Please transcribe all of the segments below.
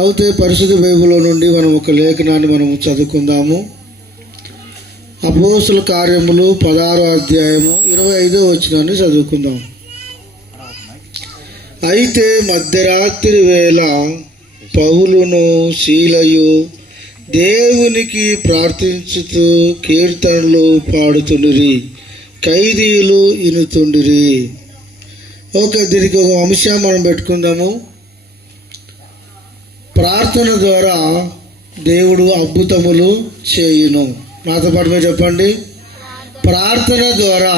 అయితే పరిశుద్ధ బైబిల్లో నుండి మనం ఒక లేఖనాన్ని మనము చదువుకుందాము. అపోస్తుల కార్యములు 16వ అధ్యాయము 25వ వచనాన్ని చదువుకుందాం. అయితే మధ్యరాత్రి వేళ పౌలును శీలయు దేవునికి ప్రార్థించుతూ కీర్తనలు పాడుతుండిరి, ఖైదీలు వినుతుండిరి. దీనికి ఒక అంశం మనం పెట్టుకుందాము. ప్రార్థన ద్వారా దేవుడు అద్భుతములు చేయును. నాతో పాటు మీరు చెప్పండి, ప్రార్థన ద్వారా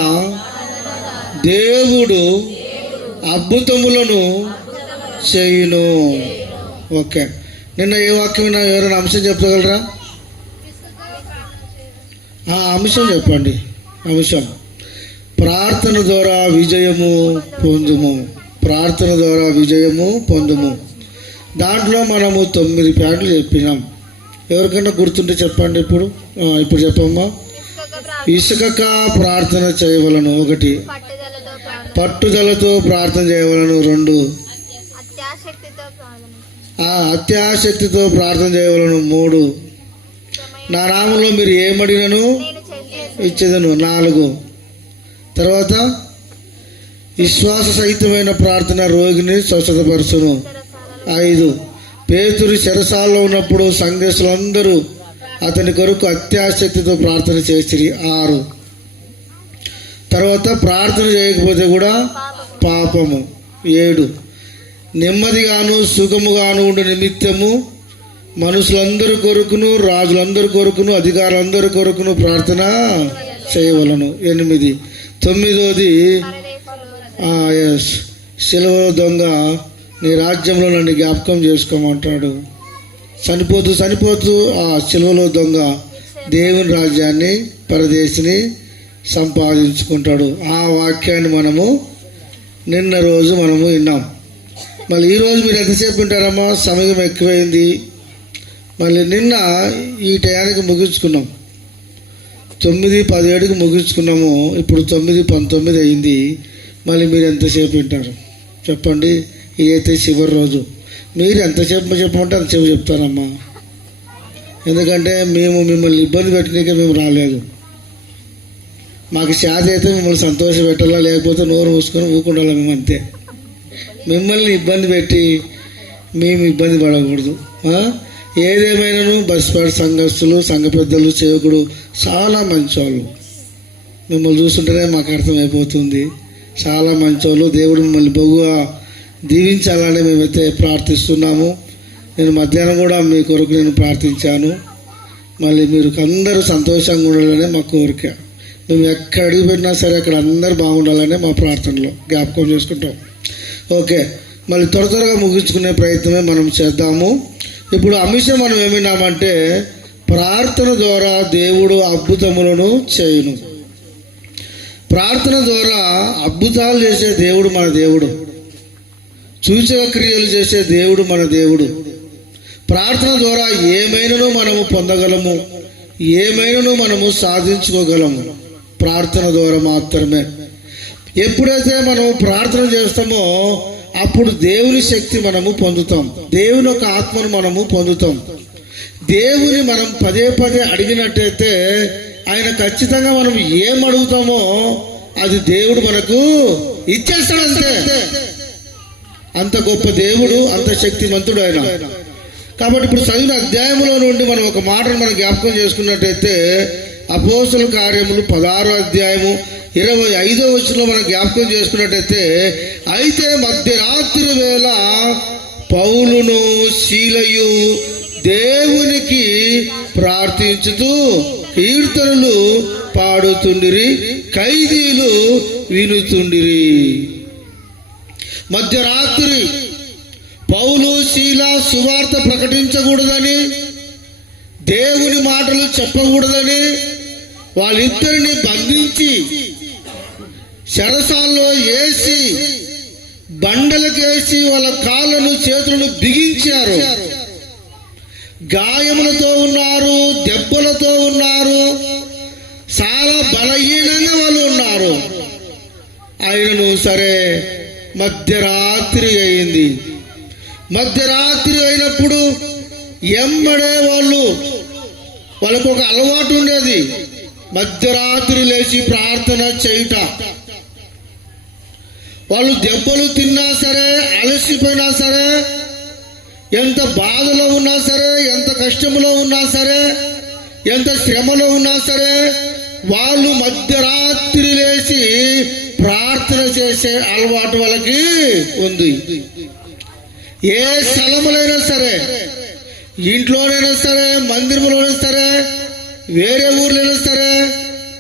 దేవుడు అద్భుతములను చేయును. నిన్న ఏ వాక్యం ఎవరైనా అంశం చెప్పగలరా? ఆ అంశం చెప్పండి. అంశం ప్రార్థన ద్వారా విజయము పొందుము. ప్రార్థన ద్వారా విజయము పొందుము. దాంట్లో మనము 9 పాయింట్లు చెప్పినాం. ఎవరికైనా గుర్తుంటే చెప్పండి. ఇప్పుడు చెప్పమ్మా. ఇసుకక ప్రార్థన చేయవలను 1, పట్టుదలతో ప్రార్థన చేయవలను 2, అత్యాశక్తితో ప్రార్థన చేయవలను 3, నా నామంలో మీరు ఏమడినను ఇచ్చేదను 4, తర్వాత విశ్వాస సహితమైన ప్రార్థన రోగిని స్వస్థతపరచును 5, పేతురు చెరసాల్లో ఉన్నప్పుడు సంఘస్థులందరూ అతని కొరకు అత్యాశక్తితో ప్రార్థన చేసిరి 6, తర్వాత ప్రార్థన చేయకపోతే కూడా పాపము 7, నెమ్మదిగాను సుఖముగాను ఉండే నిమిత్తము మనుషులందరి కొరకును రాజులందరి కొరకును అధికారులందరి కొరకును ప్రార్థన చేయవలను 8, 9 సిలువ దొంగ నీ రాజ్యంలో నన్ను జ్ఞాపకం చేసుకోమంటాడు. చనిపోతూ ఆ సిలువలో దొంగ దేవుని రాజ్యాన్ని పరదేశిని సంపాదించుకుంటాడు. ఆ వాక్యాన్ని మనము నిన్న రోజు మనము విన్నాం. మళ్ళీ ఈరోజు మీరు ఎంతసేపు వింటారమ్మా? సమయం ఎక్కువైంది. మళ్ళీ నిన్న ఈ టయానికి ముగించుకున్నాం. 9:17కి ముగించుకున్నాము. ఇప్పుడు 9:19 అయింది. మళ్ళీ మీరు ఎంతసేపు వింటారు చెప్పండి? ఇదైతే చివరి రోజు. మీరు ఎంతసేపు చెప్పమంటే అంతసేపు చెప్తానమ్మా. ఎందుకంటే మేము మిమ్మల్ని ఇబ్బంది పెట్టడానికే మేము రాలేదు. మాకు చేత అయితే మిమ్మల్ని సంతోష పెట్టాలా, లేకపోతే నోరు మూసుకొని ఊకుండాలా. మేము అంతే. మిమ్మల్ని ఇబ్బంది పెట్టి మేము ఇబ్బంది పడకూడదు. ఏదేమైనాను బస్పాడు సంఘస్థులు, సంఘ పెద్దలు, సేవకుడు చాలా మంచోళ్ళు. మిమ్మల్ని చూస్తుంటేనే మాకు అర్థమైపోతుంది. చాలా మంచోళ్ళు. దేవుడు మిమ్మల్ని బహుగా దీవించాలని మేమైతే ప్రార్థిస్తున్నాము. నేను మధ్యాహ్నం కూడా మీ కొరకు నేను ప్రార్థించాను. మళ్ళీ మీరు అందరూ సంతోషంగా ఉండాలనే మా కోరిక. మేము ఎక్కడ అడుగు పెట్టినా సరే అక్కడ అందరూ బాగుండాలనే మా ప్రార్థనలో జ్ఞాపకం చేసుకుంటాం. మళ్ళీ త్వరగా ముగించుకునే ప్రయత్నమే మనం చేద్దాము. ఇప్పుడు అంశం మనం ఏమినామంటే ప్రార్థన ద్వారా దేవుడు అద్భుతములను చేయును. ప్రార్థన ద్వారా అద్భుతాలు చేసే దేవుడు మన దేవుడు. సూచక క్రియలు చేసే దేవుడు మన దేవుడు. ప్రార్థన ద్వారా ఏమైనాను మనము పొందగలము, ఏమైనాను మనము సాధించుకోగలము ప్రార్థన ద్వారా మాత్రమే. ఎప్పుడైతే మనం ప్రార్థన చేస్తామో అప్పుడు దేవుని శక్తి మనము పొందుతాం. దేవుని యొక్క ఆత్మను మనము పొందుతాం. దేవుని మనం పదే అడిగినట్టయితే ఆయన ఖచ్చితంగా మనం ఏం అడుగుతామో అది దేవుడు మనకు ఇచ్చేస్తాడంతే. అంత గొప్ప దేవుడు, అంత శక్తిమంతుడు ఆయన. కాబట్టి ఇప్పుడు చదివిన అధ్యాయంలో నుండి మనం ఒక మాటను మనం జ్ఞాపకం చేసుకున్నట్టయితే అపోస్తుల కార్యములు 16వ అధ్యాయము 25వ వచనంలో మనం జ్ఞాపకం చేసుకున్నట్టయితే, అయితే మధ్యరాత్రి వేళ పౌలును శీలయు దేవునికి ప్రార్థించుతూ కీర్తనలు పాడుతుండిరి, ఖైదీలు వినుతుండిరి. మధ్యరాత్రి పౌలు శీల సువార్త ప్రకటించకూడదని, దేవుని మాటలు చెప్పకూడదని వాళ్ళిద్దరిని బంధించి చెరసాల్లో వేసి బండలకేసి వాళ్ళ కాళ్ళను చేతులను బిగించారు. గాయములతో ఉన్నారు, దెబ్బలతో ఉన్నారు, చాలా బలహీనంగా వాళ్ళు ఉన్నారు. ఆయనను సరే మధ్యరాత్రి అయింది. మధ్యరాత్రి అయినప్పుడు ఎమ్మడే వాళ్ళకు ఒక అలవాటు ఉండేది, మధ్యరాత్రి లేచి ప్రార్థన చేయుట. వాళ్ళు దెబ్బలు తిన్నా సరే, అలసిపోయినా సరే, ఎంత బాధలో ఉన్నా సరే, ఎంత కష్టంలో ఉన్నా సరే, ఎంత శ్రమలో ఉన్నా సరే, వాళ్ళు మధ్యరాత్రి లేచి ప్రార్థన చేసే అలవాటు వాళ్ళకి ఉంది. ఏ స్థలములైనా సరే, ఇంట్లోనైనా సరే, మందిరంలోనైనా సరే, వేరే ఊర్లైనా సరే,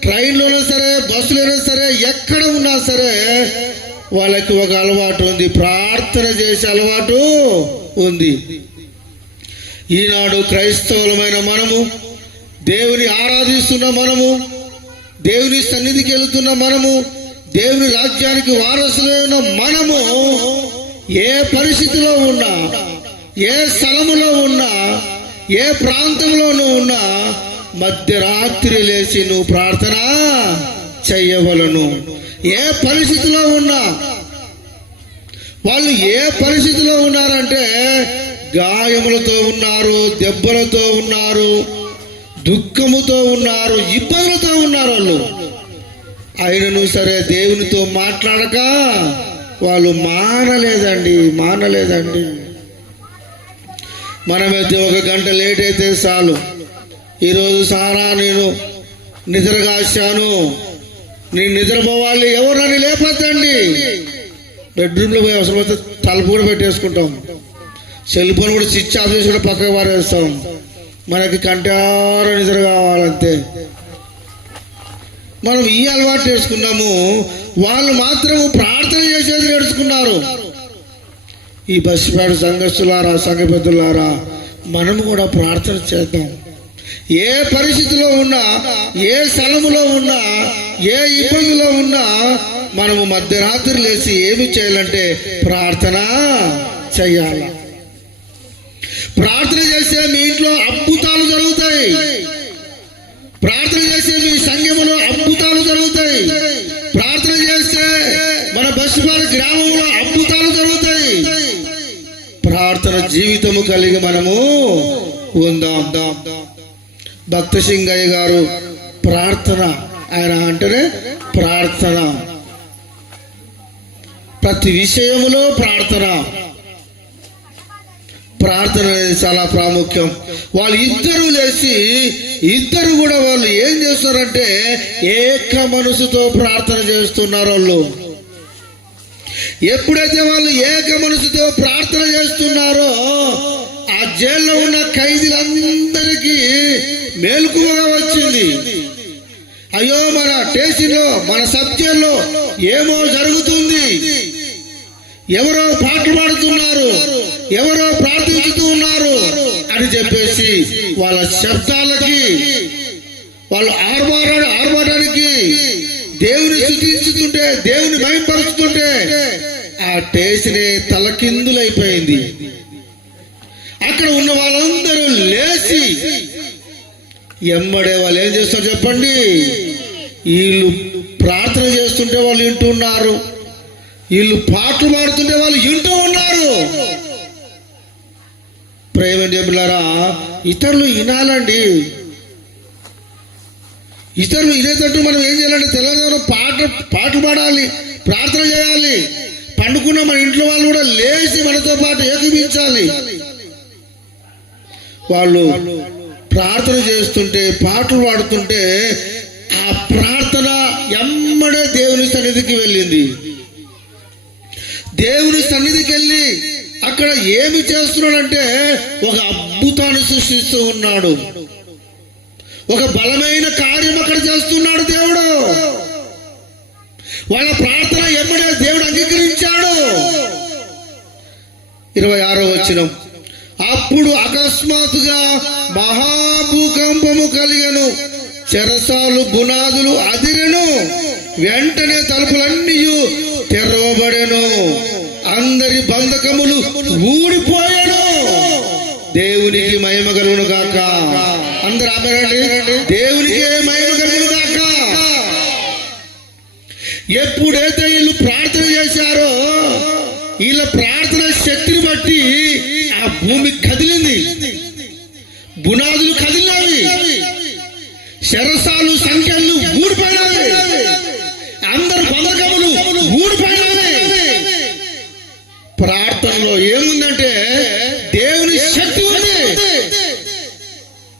ట్రైన్లోనైనా సరే, బస్సులైనా సరే, ఎక్కడ ఉన్నా సరే వాళ్ళకి ఒక అలవాటు ఉంది, ప్రార్థన చేసే అలవాటు ఉంది. ఈనాడు క్రైస్తవులమైన మనము, దేవుని ఆరాధిస్తున్న మనము, దేవుని సన్నిధికి వెళుతున్న మనము, దేవుని రాజ్యానికి వారసులైన మనము ఏ పరిస్థితిలో ఉన్నా, ఏ స్థలములో ఉన్నా, ఏ ప్రాంతంలోనూ ఉన్నా మధ్యరాత్రి లేచి నువ్వు ప్రార్థన చెయ్యవలను. ఏ పరిస్థితిలో ఉన్నా, వాళ్ళు ఏ పరిస్థితిలో ఉన్నారంటే గాయములతో ఉన్నారు, దెబ్బలతో ఉన్నారు, దుఃఖముతో ఉన్నారు, ఇబ్బందులతో ఉన్నారు. వాళ్ళు అయినను సరే దేవునితో మాట్లాడక వాళ్ళు మానలేదండి. మనమైతే 1 గంట లేట్ అయితే చాలు, ఈరోజు సారా నేను నిద్రగాశాను, నేను నిద్రపోవాలి, ఎవరు నన్ను లేపొద్దండి. బెడ్రూమ్లో పోయి అవసరమైతే తలుపు కూడా పెట్టేసుకుంటాం, సెల్ ఫోన్ కూడా స్విచ్ ఆఫ్ చేసి కూడా పక్కకు పారేస్తాం. మనకి కంటార నిద్ర కావాలంతే. మనం ఈ అలవాటు చేసుకున్నాము, వాళ్ళు మాత్రం ప్రార్థన చేసేది నేర్చుకున్నారు. ఈ బస్సుపేట సంఘస్థులారా, సంఘ పెద్దలారా, మనము కూడా ప్రార్థన చేద్దాం. ఏ పరిస్థితిలో ఉన్నా, ఏ స్థలములో ఉన్నా, ఏ ఇబ్బందిలో ఉన్నా మనము మధ్యరాత్రి లేచి ఏమి చేయాలంటే ప్రార్థన చెయ్యాల. ప్రార్థన చేస్తే మీ ఇంట్లో అద్భుతాలు జరుగుతాయి, ప్రార్థన చేస్తే మీ సంఘములో అద్భుతాలు జరుగుతాయి, ప్రార్థన చేస్తే మన బస్సుపేట గ్రామంలో అద్భుతాలు జరుగుతాయి. ప్రార్థన జీవితము కలిగి మనము ఉందాం. భక్త సింగయ్య గారు ప్రార్థన, ఆయన అంటేనే ప్రార్థన, ప్రతి విషయములో ప్రార్థన అనేది చాలా ప్రాముఖ్యం. వాళ్ళు ఇద్దరు లేచి, ఇద్దరు కూడా వాళ్ళు ఏం చేస్తారంటే ఏక మనసుతో ప్రార్థన చేస్తున్నారు. వాళ్ళు ఎప్పుడైతే వాళ్ళు ఏక మనసుతో ప్రార్థన చేస్తున్నారో ఆ జైల్లో ఉన్న ఖైదీలందరికీ మేలుకువగా వచ్చింది. అయ్యో, మన స్టేషన్లో, మన సబ్ జైల్లో ఏమో జరుగుతుంది, ఎవరో పాటలు పాడుతున్నారు, ఎవరో ప్రార్థించుతూ ఉన్నారు అని చెప్పేసి వాళ్ళ శబ్దాలకి, వాళ్ళు ఆర్భాటానికి దేవుని స్తుతించుతుంటే, దేవుని మహిమపరుస్తుంటే ఆ స్టేషనే తలకిందులైపోయింది. అక్కడ ఉన్న వాళ్ళందరూ లేచి ఎమ్మడే వాళ్ళు ఏం చేస్తారు చెప్పండి, వీళ్ళు ప్రార్థన చేస్తుంటే వాళ్ళు వింటున్నారు, వీళ్ళు పాటలు పాడుతుంటే వాళ్ళు వింటూ ఉన్నారు. ప్రేమ దేవులారా, ఇతరులు వినాలండి. ఇతరులు ఇదేటట్టు మనం ఏం చేయాలంటే తెలంగాణ పాటలు పాడాలి, ప్రార్థన చేయాలి. పండుకున్న మన ఇంట్లో వాళ్ళు కూడా లేచి మనతో పాటు ఏకీభించాలి. వాళ్ళు ప్రార్థన చేస్తుంటే, పాటలు పాడుతుంటే ఆ ప్రార్థన ఎమ్మడే దేవుని సన్నిధికి వెళ్ళింది. దేవుని సన్నిధికి వెళ్ళి అక్కడ ఏమి చేస్తున్నాడంటే ఒక అద్భుతాన్ని సృష్టిస్తూ ఉన్నాడు, ఒక బలమైన కార్యం అక్కడ చేస్తున్నాడు దేవుడు. వాళ్ళ ప్రార్థన ఎమ్మడే దేవుడు అంగీకరించాడు. 26వ వచనం, అప్పుడు అకస్మాత్తుగా మహాభూకంపము కలిగెను, చెరసాలు బునాదులు అదిరెను, వెంటనే తలుపులన్నీ తెరవబడెను, అందరి బంధకములు ఊడిపోయాను. దేవునికి మహిమ కలుగును గాక. అందరూ ఆమేనండి. దేవునికి మహిమ కలుగును గాక. ఎప్పుడైతే వీళ్ళు ప్రార్థన చేశారో వీళ్ళ ప్రార్థన శక్తిని బట్టి ఆ భూమి కదిలింది, బునాదులు కదిలినవి, శరసాలు సంఖ్యలు ఊడిపోయినవి, అందరు బంధకములు ఊడిపోయినవి. ప్రార్థనలో ఏముందంటే దేవుని శక్తి ఉంది.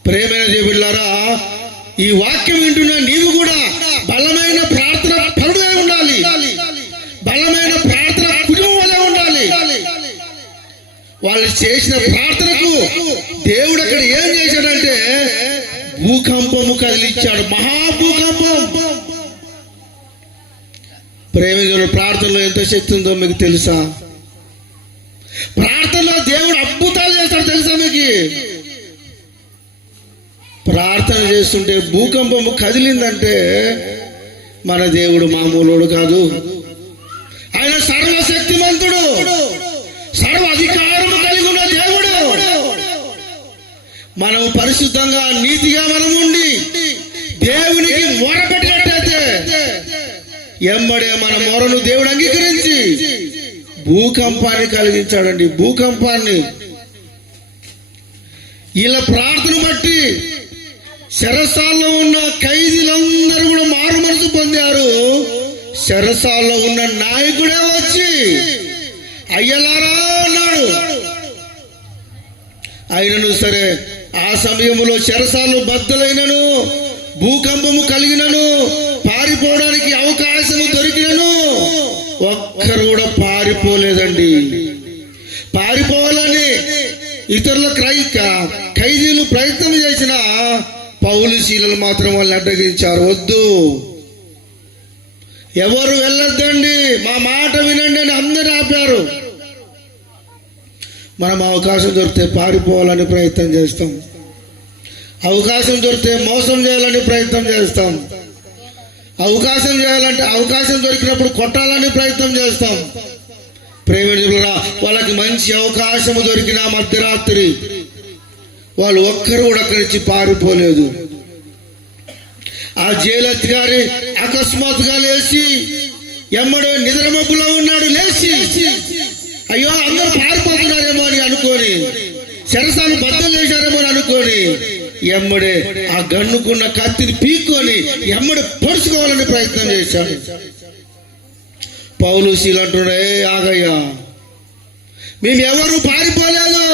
ప్రేమైన దేవుళ్ళారా, ఈ వాక్యం వింటున్న నీవు కూడా బలమైన ప్రార్థన పరుడుగా ఉండాలి, బలమైన ప్రార్థన కుటుంబం వల్ల ఉండాలి. వాళ్ళు చేసిన ప్రార్థనకు దేవుడు అక్కడ ఏం చేశాడంటే భూకంపము కదిలిచ్చాడు, మహాభూకంపం. ప్రేమికుల ప్రార్థనలో ఎంత శక్తి ఉందో మీకు తెలుసా? ప్రార్థనలో దేవుడు అద్భుతాలు చేస్తాడు తెలుసా మీకు? ప్రార్థన చేస్తుంటే భూకంపము కదిలిందంటే మన దేవుడు మామూలుడు కాదు. ఆయన సర్వశక్తిమంతుడు, సర్వ అధికారము కలిగి ఉన్న దేవుడు. మనం పరిశుద్ధంగా నీతిగా మనం ఉండి దేవునికి మొరపెట్టినట్టయితే ఎమ్మడే మన మొరను దేవుడు అంగీకరించి భూకంపాన్ని కలిగించాడండి. భూకంపాన్ని ఇలా ప్రార్థన బట్టి శరసాల్లో ఉన్న ఖైదీలందరూ కూడా మారు మనసు పొందారు. శరసాల్లో ఉన్న నాయకుడే వచ్చి అయ్యలారా అన్నాడు. అయినను సరే ఆ సమయంలో శరసాలు బద్దలైనను, భూకంపము కలిగినను, పారిపోవడానికి అవకాశము దొరికినను ఒక్కరు కూడా పారిపోలేదండి. పారిపోవాలని ఇతరుల ఖైదీలు ప్రయత్నం చేసిన పౌలు శీలలు మాత్రం వాళ్ళని అడ్డగించారు. వద్దు, ఎవరు వెళ్ళొద్దండి, మా మాట వినండి అని అందరూ ఆపారు. మనం అవకాశం దొరికితే పారిపోవాలని ప్రయత్నం చేస్తాం, అవకాశం దొరికితే మోసం చేయాలని ప్రయత్నం చేస్తాం, అవకాశం చేయాలంటే అవకాశం దొరికినప్పుడు కొట్టాలని ప్రయత్నం చేస్తాం. ప్రేమికులారా, వాళ్ళకి మంచి అవకాశం దొరికిన మధ్యరాత్రి వాళ్ళు ఒక్కరు కూడా అక్కడి నుంచి పారిపోలేదు. ఆ జైలు అధికారి అకస్మాత్తుగా లేచి ఎమ్మడో నిద్రమబ్బులో ఉన్నాడు. లేచి అయ్యో అందరూ పారిపోతున్నారేమో అని అనుకోని, శరసాలు బద్దలు చేశారేమో అని అనుకోని ఎమ్మడే ఆ గన్నుకున్న కత్తిని పీక్కొని ఎమ్మడి పొడుచుకోవాలని ప్రయత్నం చేశాడు. పౌలు శీల అంటున్నాడే, ఆగయ్యా, మేమెవరు పారిపోలేదు,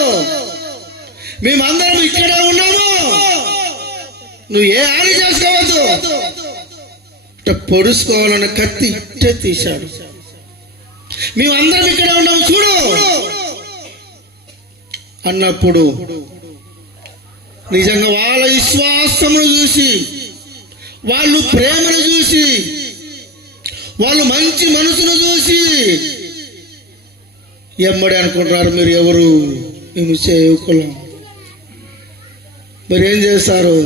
మేమందరం ఇక్కడే ఉన్నాము, నువ్వు ఏ హాని చేసుకోవద్దు. పొడుచుకోవాలన్న కత్తి ఇట్టే తీశాడు. మేమందరం ఇక్కడే ఉన్నాము చూడు అన్నప్పుడు నిజంగా వాళ్ళ విశ్వాసమును చూసి, వాళ్ళు ప్రేమను చూసి, వాళ్ళు మంచి మనసును చూసి ఎమ్మడి అనుకుంటున్నారు, మీరు ఎవరు, మేము సేవకులం, మీరు ఏం చేస్తారు?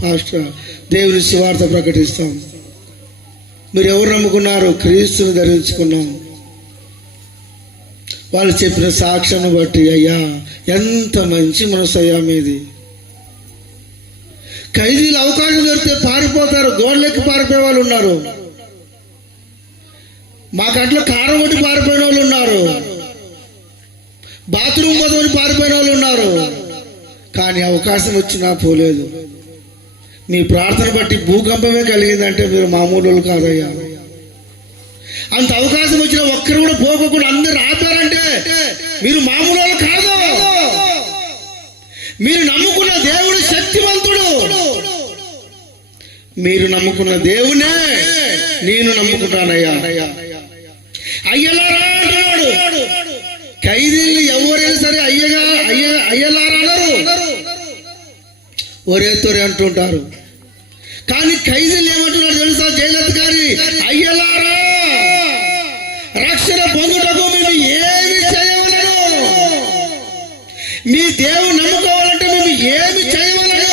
పాస్టర్, దేవుని సువార్త ప్రకటిస్తాం. మీరు ఎవరు నమ్ముకున్నారు? క్రీస్తుని ధరించుకున్నాం. వాళ్ళు చెప్పిన సాక్ష్యాన్ని బట్టి, అయ్యా ఎంత మంచి మనసు అయ్యా మీది. ఖైదీలు అవకాశం దొరికితే పారిపోతారు, గోడలెక్కి పారిపోయే వాళ్ళు ఉన్నారు, మా కంట్లో కారం కొట్టి పారిపోయిన వాళ్ళు ఉన్నారు, బాత్రూమ్ పోదని పారిపోయిన వాళ్ళు ఉన్నారు. కానీ అవకాశం వచ్చినా పోలేదు. మీ ప్రార్థన బట్టి భూకంపమే కలిగిందంటే మీరు మామూలు వాళ్ళు కాదయ్యా. అంత అవకాశం వచ్చిన ఒక్కరు కూడా పోకుండా అందరు ఆపారంటే మీరు మామూలు వాళ్ళు కాదు. మీరు నమ్ముకున్న దేవుడు శక్తివంతుడు. మీరు నమ్ముకున్న దేవునే నేను నమ్ముకుంటానయ్యా. అయ్యలారా అంటున్నాడు. ఖైదీలు ఎవరైనా సరే అయ్యలారా అన్నారు, ఒరే తొరే అంటుంటారు. కానీ ఖైదీలు ఏమంటున్నారు తెలుసా? జైలధికారి, అయ్యలారా, రక్షణ పొందుటకు మేము ఏమి చేయవలను, మీ దేవుని నమ్ముకోవాలంటే మేము ఏమి చేయవలను?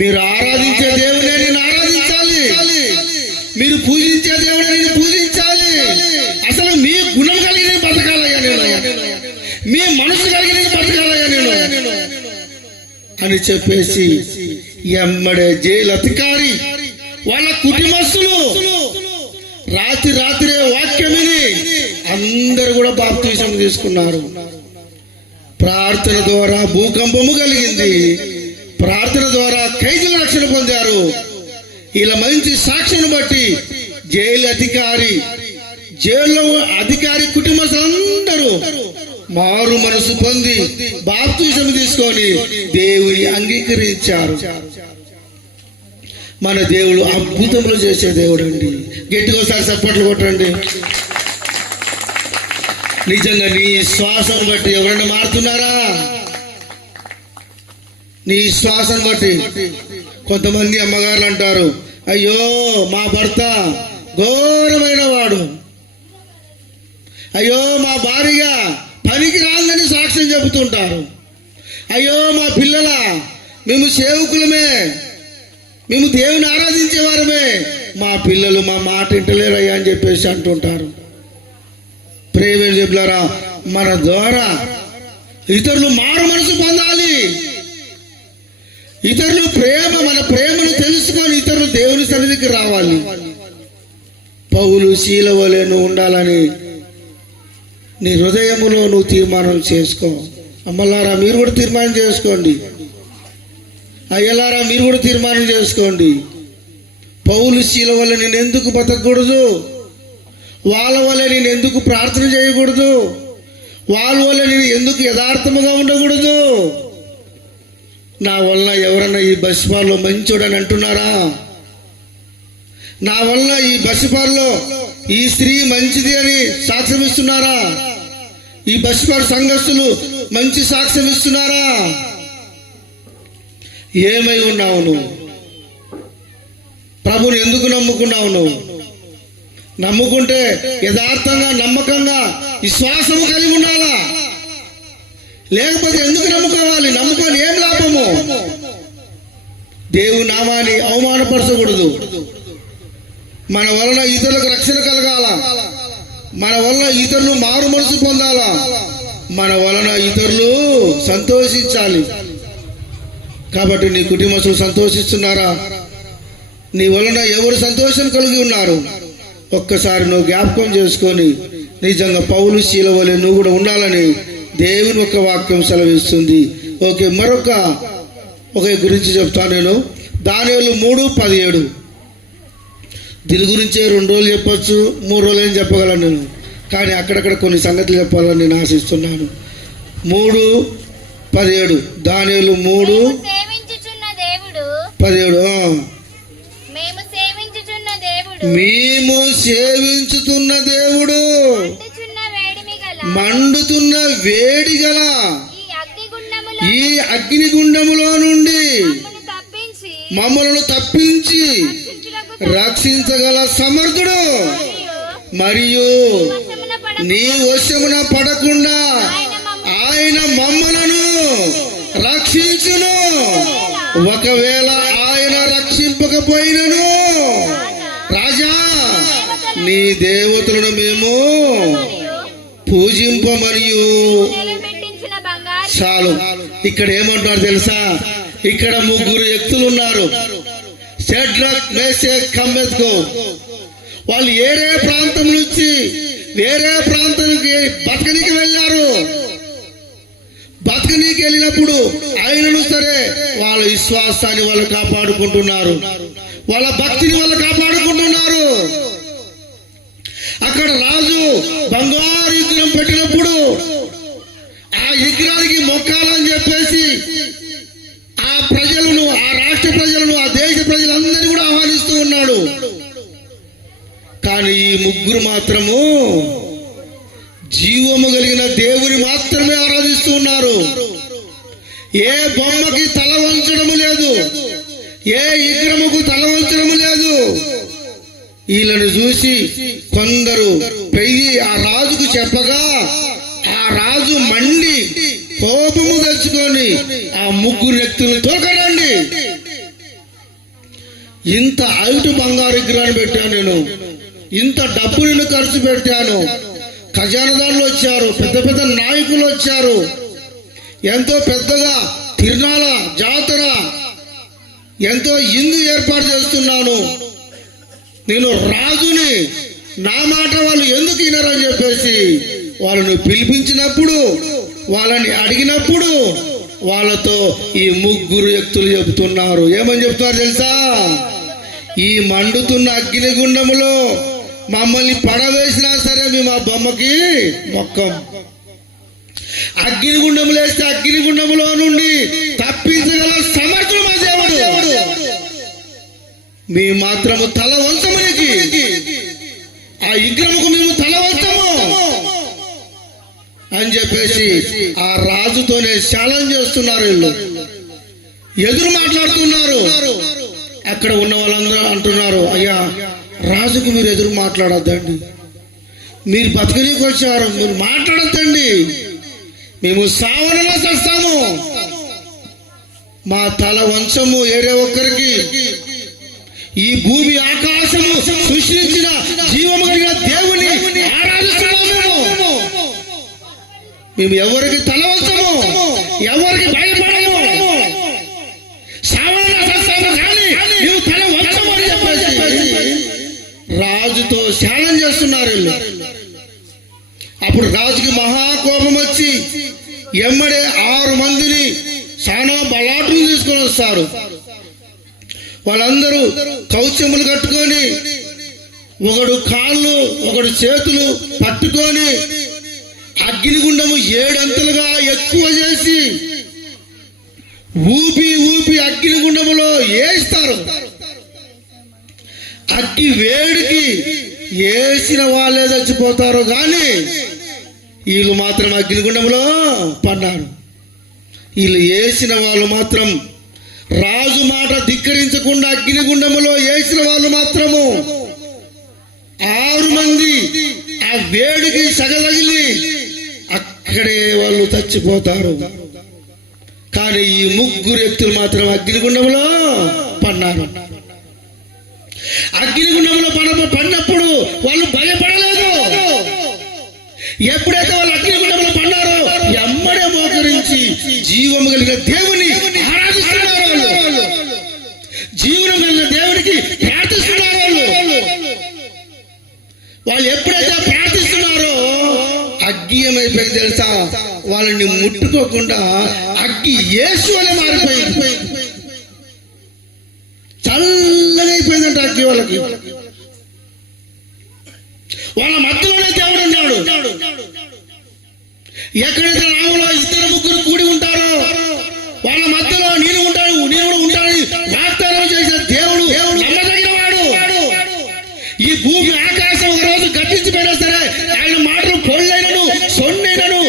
మీరు ఆరాధించే దేవుడే నేను ఆరాధించాలి, మీరు పూజించే దేవుడే నేను పూజించాలి. అసలు మీ గుణం కలిగి నేను బతకాలయ్యా, నేను మీ మనసు కలిగి నేను బతకాలయ్యా నేను అని చెప్పేసి ఎమ్మడే జైలు అధికారి వాళ్ళ కుటుంబస్తులు రాత్రే వాక్యం విని అందరూ కూడా బాప్తిసం తీసుకున్నారు. ప్రార్థన ద్వారా భూకంపము కలిగింది. ప్రార్థన ద్వారా ఖైదీల రక్షణ పొందారు. ఇలా మంచి సాక్ష్యం బట్టి జైల్లో అధికారి కుటుంబస్తులందరూ మారు మనసు పొంది బాప్తిసం తీసుకొని దేవుని అంగీకరించారు. మన దేవుడు అద్భుతములు చేసే దేవుడు అండి. గట్టిగా ఒకసారి చప్పట్లు కొట్టండి. నిజంగా నీ శ్వాసను బట్టి ఎవరైనా మారుతున్నారా? నీ శ్వాసను బట్టి. కొంతమంది అమ్మగారులు అంటారు, అయ్యో మా భర్త ఘోరమైన వాడు, అయ్యో మా భార్య పనికి రాదని సాక్ష్యం చెబుతుంటారు, అయ్యో మా పిల్లల మేము సేవకులమే, మేము దేవుని ఆరాధించేవారమే, మా పిల్లలు మా మాట వింటలేరయ్యా అని చెప్పేసి అంటుంటారు. ప్రేమ చెప్పులారా, మన ద్వారా ఇతరులు మారు మనసు పొందాలి. ఇతరులు మన ప్రేమను తెలుసుకొని ఇతరులు దేవుని సన్నిధికి రావాలి. పౌలు శీల వలె నువ్వు ఉండాలని నీ హృదయములో నువ్వు తీర్మానం చేసుకో. అమ్మలారా మీరు కూడా తీర్మానం చేసుకోండి. అయ్యలారా మీరు కూడా తీర్మానం చేసుకోండి. పౌలు శీల వల్ల నేను ఎందుకు బతకూడదు? వాళ్ళ వల్ల నేను ఎందుకు ప్రార్థన చేయకూడదు? వాళ్ళ వల్ల నేను ఎందుకు యథార్థముగా ఉండకూడదు? నా వల్ల ఎవరన్నా ఈ బస్సుపాల్లో మంచోడని అంటున్నారా? నా వల్ల ఈ బస్సుపాల్లో ఈ స్త్రీ మంచిది అని సాక్ష్యం ఇస్తున్నారా? ఈ బస్సుపాడు సంఘస్థులు మంచి సాక్ష్యం ఇస్తున్నారా? ఏమై ఉన్నావు నువ్వు? ప్రభుని ఎందుకు నమ్ముకున్నావు నువ్వు? నమ్ముకుంటే యథార్థంగా నమ్మకంగా విశ్వాసము కలిగి ఉండాలా? లేకపోతే ఎందుకు నమ్ముకోవాలి? నమ్ముకొని ఏం లాభము? దేవుని నామాన్ని అవమానపరచకూడదు. మన వలన ఇతరులకు రక్షణ కలగాల, మన వలన ఇతరులు మారు మనసు పొందాలా, మన వలన ఇతరులు సంతోషించాలి. కాబట్టి నీ కుటుంబస్తులు సంతోషిస్తున్నారా? నీ వలన ఎవరు సంతోషం కలిగి ఉన్నారు? ఒక్కసారి నువ్వు జ్ఞాపకం చేసుకొని నిజంగా పౌలు శీల వలె నువ్వు కూడా ఉండాలని దేవుని ఒక వాక్యం సెలవిస్తుంది. ఓకే, మరొక గురించి చెప్తాను నేను. దానియేలు 3:17. దీని గురించే 2 రోజులు చెప్పొచ్చు, 3 రోజులు ఏం చెప్పగలను నేను. కానీ అక్కడక్కడ కొన్ని సంగతులు చెప్పాలని నేను ఆశిస్తున్నాను. 3:17 దానియేలు 3:17. మేము సేవించుతున్న దేవుడు మండుతున్న వేడిగల ఈ అగ్నిగుండములో నుండి మమ్మలను తప్పించి రక్షించగల సమర్థుడు మరియు నీ వశమున పడకుండా ఆయన మమ్మలను రక్షించును. ఒకవేళ ఆయన రక్షింపకపోయినను రాజా నీ దేవతలను మేము పూజింపమరియు. చాలు. ఇక్కడ ఏమంటారు తెలుసా? ఇక్కడ 3 వ్యక్తులు ఉన్నారు. షడ్రక్, మేషక్, అబేద్నెగో. వాళ్ళు వేరే ప్రాంతం నుంచి వేరే ప్రాంతానికి బతకనీకి వెళ్ళారు. బతకనీకి వెళ్ళినప్పుడు ఆయనను సరే వాళ్ళ విశ్వాసాన్ని వాళ్ళు కాపాడుకుంటున్నారు, వాళ్ళ భక్తిని వాళ్ళు కాపాడుకుంటున్నారు. అక్కడ రాజు బంగారు విగ్రహం పెట్టినప్పుడు ఆ విగ్రహానికి మొక్కాలని చెప్పేసి ఆ ప్రజలను, ఆ రాష్ట్ర ప్రజలను, ఆ దేశ ప్రజలందరినీ కూడా ఆహ్వానిస్తూ ఉన్నాడు. కానీ ఈ 3 మాత్రము జీవము కలిగిన దేవుని మాత్రమే ఆరాధిస్తూ ఉన్నారు. ఏ బొమ్మకి తల వంచడము లేదు, ఏ విగ్రహముకు తల వంచడము లేదు. వీళ్ళను చూసి కొందరు పెయ్యి ఆ రాజుకు చెప్పగా ఆ రాజు మండి కోపము తెచ్చుకొని ఆ 3 వ్యక్తులను తోకడండి, ఇంత అల్టు బంగారు విగ్రహాన్ని పెట్టాను నేను, ఇంత డబ్బు నేను ఖర్చు పెట్టాను, ఖజానాదారులు వచ్చారు, పెద్ద పెద్ద నాయకులు వచ్చారు, ఎంతో పెద్దగా తిరునాళ జాతర ఎంతో ఇందు ఏర్పాటు చేస్తున్నాను, నేను రాజుని, నా మాట వాళ్ళు ఎందుకు వినరు అని చెప్పేసి వాళ్ళను పిలిపించినప్పుడు, వాళ్ళని అడిగినప్పుడు వాళ్ళతో ఈ ముగ్గురు వ్యక్తులు చెబుతున్నారు. ఏమని చెప్తున్నారు తెలుసా? ఈ మండుతున్న అగ్నిగుండములో మమ్మల్ని పడవేసినా సరే మేము ఆ బొమ్మకి మొక్కం. అగ్నిగుండములు వేస్తే అగ్నిగుండములో నుండి తప్పించగల సమర్థుడు మా దేవుడు. మేము మాత్రము తల వంచమునికి, ఆ విగ్రహముకు మేము తల వంచము అని చెప్పేసి ఆ రాజుతోనే ఛాలెంజ్ చేస్తున్నారు. వీళ్ళు ఎదురు మాట్లాడుతున్నారు. అక్కడ ఉన్న వాళ్ళందరూ అంటున్నారు, అయ్యా రాజుకు మీరు ఎదురు మాట్లాడొద్దండి, మీరు బతకనీకి వచ్చారు, మీరు మాట్లాడొద్దండి, మేము సావనలా చేస్తాము, మా తల వంశము ఏరే ఒక్కరికి, ఈ భూమి ఆకాశము సృష్టించిన జీవము కలిగిన దేవుని ఆరాధిస్తున్నాము, మేము ఎవరికి తల వంచము, ఎవరికి భయపడము, సావనలా చేస్తాము కానీ మేము తల వంచము అని చెప్పేసి రాజుతో ఛాలెంజ్ చేస్తున్నారు వీళ్ళు. అప్పుడు రాజుకి మహాకోపం వచ్చి ఎమ్మడే 6 మందిని చాలా బలాటులు తీసుకొని వస్తారు. వాళ్ళందరూ కౌచములు కట్టుకొని, ఒకడు కాళ్ళు ఒకడు చేతులు పట్టుకొని అగ్నిగుండము 7 అంతలుగా ఎక్కువ చేసి ఊపి ఊపి అగ్నిగుండములో వేస్తారు. అగ్గి వేడికి వేసిన వాళ్ళే చచ్చిపోతారు కానీ వీళ్ళు మాత్రం అగ్నిగుండంలో పడ్డారు. వీళ్ళు వేసిన వాళ్ళు మాత్రం రాజు మాట ధిక్కరించకుండా అగ్నిగుండములో వేసిన వాళ్ళు మాత్రము 6 మంది ఆ వేడికి సగదగిలి అక్కడే వాళ్ళు చచ్చిపోతారు. కానీ ఈ ముగ్గురు వ్యక్తులు మాత్రం అగ్నిగుండంలో పడ్డారు. అగ్నిగుండంలో పడినప్పుడు వాళ్ళు భయపడలేదు. ఎప్పుడైతే వాళ్ళు అగ్నిగుండంలో పడ్డారో ఎమ్మడే మోకరించి జీవము కలిగిన దేవుని ఆరాధిస్తున్నారు. వాళ్ళు జీవనం కలిగిన దేవునికి ప్రార్థిస్తున్నారు. వాళ్ళు ఎప్పుడైతే ప్రార్థిస్తున్నారో అగ్గి ఏమైపోయింది తెలుసా? వాళ్ళని ముట్టుకోకుండా అగ్గి యేసు వలె మారిపోయింది. చల్లగా అయిపోయిందంట అగ్గి వాళ్ళకి. వాళ్ళ మధ్యలోనే దేవుడు ఉన్నాడు. ఎక్కడైతే రాములో 2-3 కూడి ఉంటారో వాళ్ళ మధ్యలో నేను ఉంటాను, నేను కూడా ఉంటానని వాగ్దానం చేసిన దేవుడు నమ్మదగిన వాడు. ఈ భూమి ఆకాశం ఒక రోజు గతించిపోయినా సరే ఆయన మాటలు పొళ్ళైనను సొన్నైనను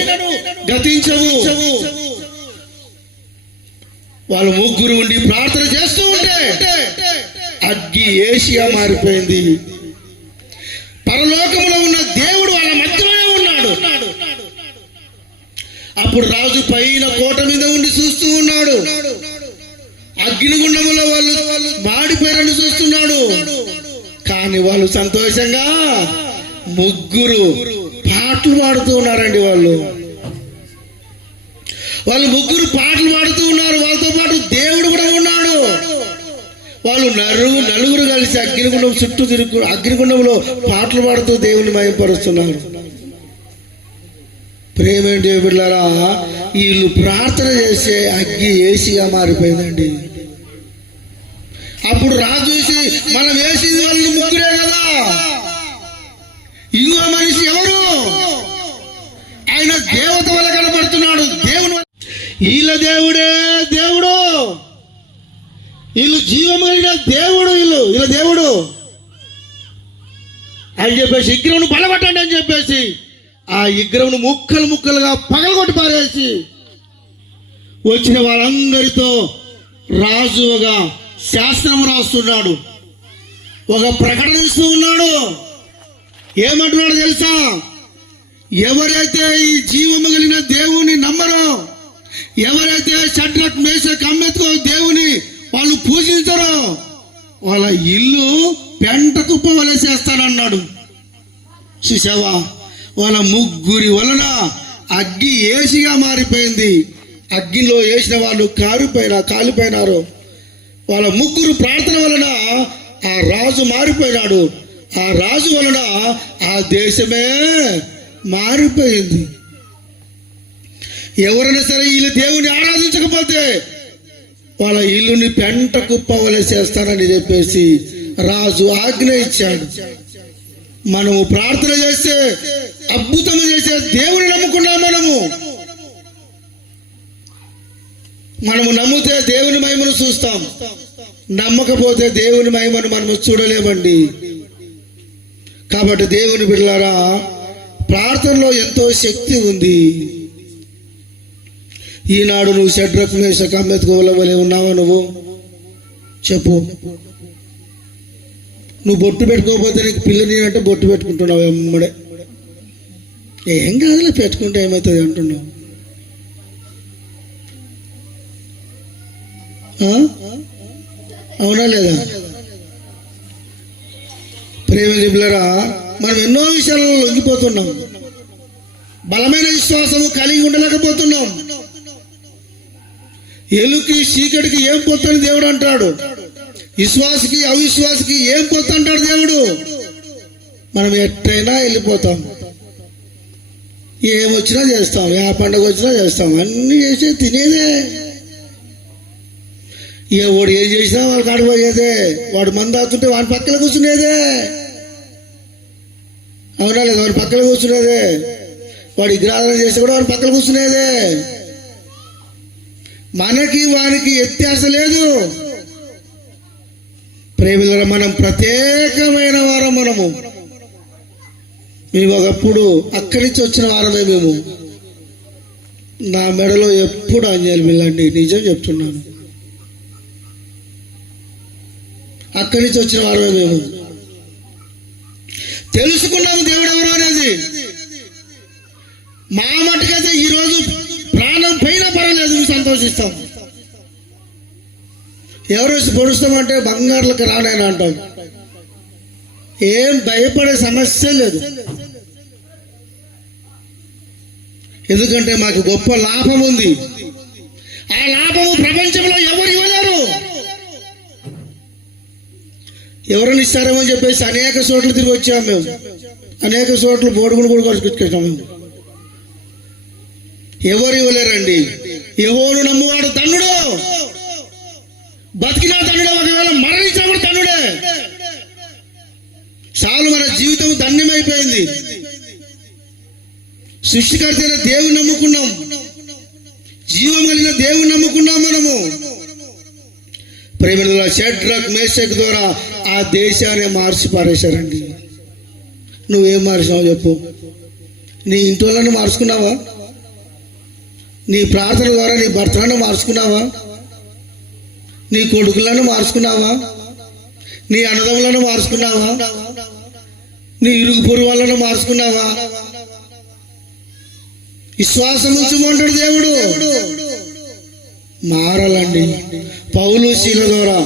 గతించవు. వాళ్ళు ముగ్గురు ఉండి ప్రార్థన చేస్తూ ఉంటే అగ్గి ఏషియా మారిపోయింది. పరలోకములో ఉన్న దేవుడు వాళ్ళ మధ్యలోనే ఉన్నాడు. అప్పుడు రాజు పైన కోట మీద ఉండి చూస్తూ ఉన్నాడు. అగ్నిగుండములో వాళ్ళు మాడిపోయారని చూస్తున్నాడు. కానీ వాళ్ళు సంతోషంగా ముగ్గురు పాటలు పాడుతూ ఉన్నారండి. వాళ్ళు ముగ్గురు పాటలు పాడుతూ ఉన్నారు. వాళ్ళతో పాటు దేవుడు కూడా ఉన్నాడు. వాళ్ళు నలుగురు కలిసి అగ్నిగుండం చుట్టూ అగ్నిగుండంలో పాటలు పాడుతూ దేవుని మహిమపరుస్తున్నారు. ప్రేమేంటి బిడ్డలారా, వీళ్ళు ప్రార్థన చేసే అగ్గి ఏసిగా మారిపోయిందండి. అప్పుడు రాజు చూసి మనం వేసింది వాళ్ళని ముగ్గురే కదా, ఇంకో మనిషి ఎవరు? ఆయన దేవత వల్ల కనపడుతున్నాడు. దేవుడు వీళ్ళ దేవుడే దేవుడు, వీళ్ళు జీవమైన దేవుడు, వీళ్ళ దేవుడు అని చెప్పేసి విగ్రహం బలపట్టండి అని చెప్పేసి ఆ విగ్రహం ముక్కలుగా పగలగొట్టి పారేసి వచ్చిన వాళ్ళందరితో రాజు ఒక శాస్త్రం రాస్తున్నాడు, ఒక ప్రకటన ఇస్తూ ఉన్నాడు. ఏమంటున్నాడు తెలుసా? ఎవరైతే ఈ జీవము కలిగిన దేవుని నమ్మరో, ఎవరైతే షడ్రక్ మేషక్ అబేద్నెగో దేవుని వాళ్ళు పూజించరో వాళ్ళ ఇల్లు పెంట కుప్ప వలె చేస్తానన్నాడు. చూసావా? వాళ్ళ ముగ్గురి వలన అగ్గి ఏసిగా మారిపోయింది. అగ్గిలో వేసిన వాళ్ళు కాలిపోయినారు. వాళ్ళ ముగ్గురు ప్రార్థన వలన ఆ రాజు మారిపోయినాడు. ఆ రాజు వలన ఆ దేశమే మారిపోయింది. ఎవరైనా సరే వీళ్ళు దేవుని ఆరాధించకపోతే వాళ్ళ ఇల్లుని పెంట కుప్ప వలె చేస్తారని చెప్పేసి రాజు ఆజ్ఞ ఇచ్చాడు. మనము ప్రార్థన చేస్తే అద్భుతం చేసే దేవుని నమ్ముకున్నాం. మనము నమ్మితే దేవుని మహిమను చూస్తాం, నమ్మకపోతే దేవుని మహిమను మనము చూడలేమండి. కాబట్టి దేవుని బిడ్డలారా, ప్రార్థనలో ఎంతో శక్తి ఉంది. ఈనాడు నువ్వు షడ్రక్ మేషక్ అబేద్నెగోల వలె ఉన్నావా? నువ్వు చెప్పు. నువ్వు బొట్టు పెట్టుకోకపోతే నీకు పిల్లని అంటే బొట్టు పెట్టుకుంటున్నావు ఎమ్మడే. ఏం కాదులే, పెట్టుకుంటే ఏమవుతుంది అంటున్నావు. అవునా లేదా? ప్రేమ బిడ్డలారా, మనం ఎన్నో విషయాలలో లొంగిపోతున్నాం. బలమైన విశ్వాసము కలిగి ఉండలేకపోతున్నాం. ఎలుకి చీకటికి ఏం పొత్తని దేవుడు అంటాడు, విశ్వాసకి అవిశ్వాసకి ఏం పొత్తు అంటాడు దేవుడు. మనం ఎట్టయినా వెళ్ళిపోతాం, ఏమొచ్చినా చేస్తాం, ఏ పండుగ వచ్చినా చేస్తాం, అన్ని చేసే తినేదే. వాడు ఏం చేసినా వాళ్ళు కాడిపోయేదే. వాడు మందు తాగుతుంటే వాడి పక్కన కూర్చునేదే. అవునా లేదా? వాడి పక్కన కూర్చునేదే. వాడు విగ్రహారాధన చేస్తే కూడా వాడి పక్కన కూర్చునేదే. మనకి వానికి వ్యత్యాస లేదు. ప్రేమిల మనం ప్రత్యేకమైన వారం. మేము ఒకప్పుడు అక్కడి నుంచి వచ్చిన వారమే. మేము నా మెడలో ఎప్పుడు అంజలి బిల్లండి, నిజం చెప్తున్నాను. అక్కడి నుంచి వచ్చిన వారమే మేము. తెలుసుకున్నాము దేవుడు ఎవరు అనేది. మా మటుకైతే ఈరోజు ప్రాణం పైన పర్వాలేదు, సంతోషిస్తాం. ఎవరు పొడుస్తామంటే బంగారులకు రానని అంటాం. ఏం భయపడే సమస్య లేదు. ఎందుకంటే మాకు గొప్ప లాభం ఉంది. ఆ లాభము ప్రపంచంలో ఎవరు ఇవ్వలేరు. ఎవరిని ఇస్తారేమో చెప్పేసి అనేక చోట్ల తిరిగి వచ్చాము మేము. అనేక చోట్ల బోడుగులు కూడా కొట్టుకొచ్చాము. ఎవరు ఇవ్వలేరండి. యెహోవాను నమ్మువాడు ధన్యుడు. బతికినా ధన్యుడే, ఒకవేళ మరణించినా కూడా ధన్యుడే. చాలు, మన జీవితం ధన్యమైపోయింది. సృష్టికర్త అయిన దేవుని నమ్ముకున్నాం, జీవం కలిగిన దేవుని నమ్ముకున్నాం మనము. ప్రేమిల షడ్రక్ మేషక్ ద్వారా ఆ దేశాన్ని మార్చి పారేశారండి. నువ్వేం మార్చావు చెప్పు? నీ ఇంటి వాళ్ళని మార్చుకున్నావా? నీ ప్రార్థన ద్వారా నీ భర్తలను మార్చుకున్నావా? నీ కొడుకులను మార్చుకున్నావా? నీ అన్నదమ్ములను మార్చుకున్నావా? నీ ఇరుగు పొరుగు వాళ్ళను మార్చుకున్నావా? విశ్వాసం ఉంచమంటాడు దేవుడు. మారాలండి. పౌలు శీల ద్వారా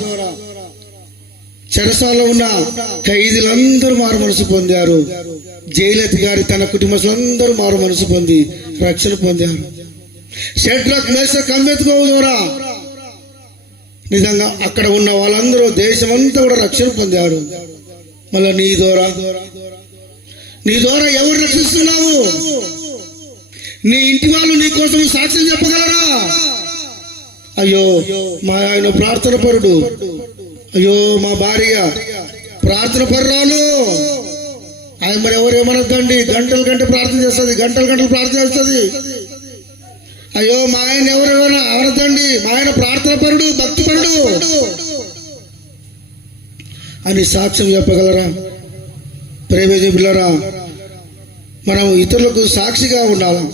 చెరసాలలో ఉన్న ఖైదీలందరూ మారు మనసు పొందారు. జైలు అధికారి తన కుటుంబస్తులందరూ మారు మనసు పొంది రక్షణ పొందారు. షడ్రక్ మేషక్ అబేద్నెగో ద్వారా నిజంగా అక్కడ ఉన్న వాళ్ళందరూ దేశమంతా కూడా రక్షణ పొందారు. మళ్ళీ నీ ద్వారా ఎవరు రక్షిస్తున్నావు? నీ ఇంటి వాళ్ళు నీ కోసం సాక్ష్యం చెప్పగలరా? అయ్యో మా ఆయన ప్రార్థన పరుడు, అయ్యో మా భార్య ప్రార్థన పరురాలు, ఆయన మరి ఎవరు ఏమనొద్దండి, గంటలు ప్రార్థన చేస్తుంది, గంటలు ప్రార్థన చేస్తుంది. అయ్యో మా ఆయన ఎవరైనా అనొద్దండి, మా ఆయన ప్రార్థన పరుడు, భక్తి పరుడు అని సాక్ష్యం చెప్పగలరా? ప్రేమ పిల్లరా, మనం ఇతరులకు సాక్షిగా ఉండాలి.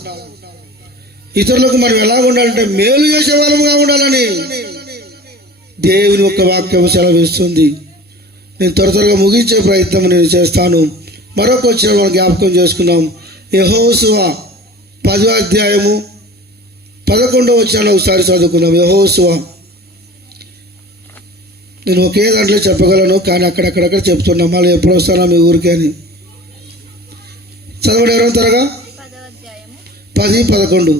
ఇతరులకు మనం ఎలా ఉండాలంటే మేలు చేసే వాళ్ళముగా ఉండాలని దేవుని యొక్క వాక్యం సెలవిస్తుంది. నేను త్వరగా ముగించే ప్రయత్నం నేను చేస్తాను. మరొక వచ్చిన మనం జ్ఞాపకం చేసుకున్నాం. యెహోషువ 10వ అధ్యాయము 11వ వచనాన్ని ఒకసారి చదువుకున్నాం. యెహోషువ, నేను ఒకే దాంట్లో చెప్పగలను కానీ అక్కడక్కడక్కడ చెప్తున్నాం. మళ్ళీ ఎప్పుడు వస్తానా మీ ఊరికి అని. చదవండి ఎవరైనా త్వరగా. 10-11.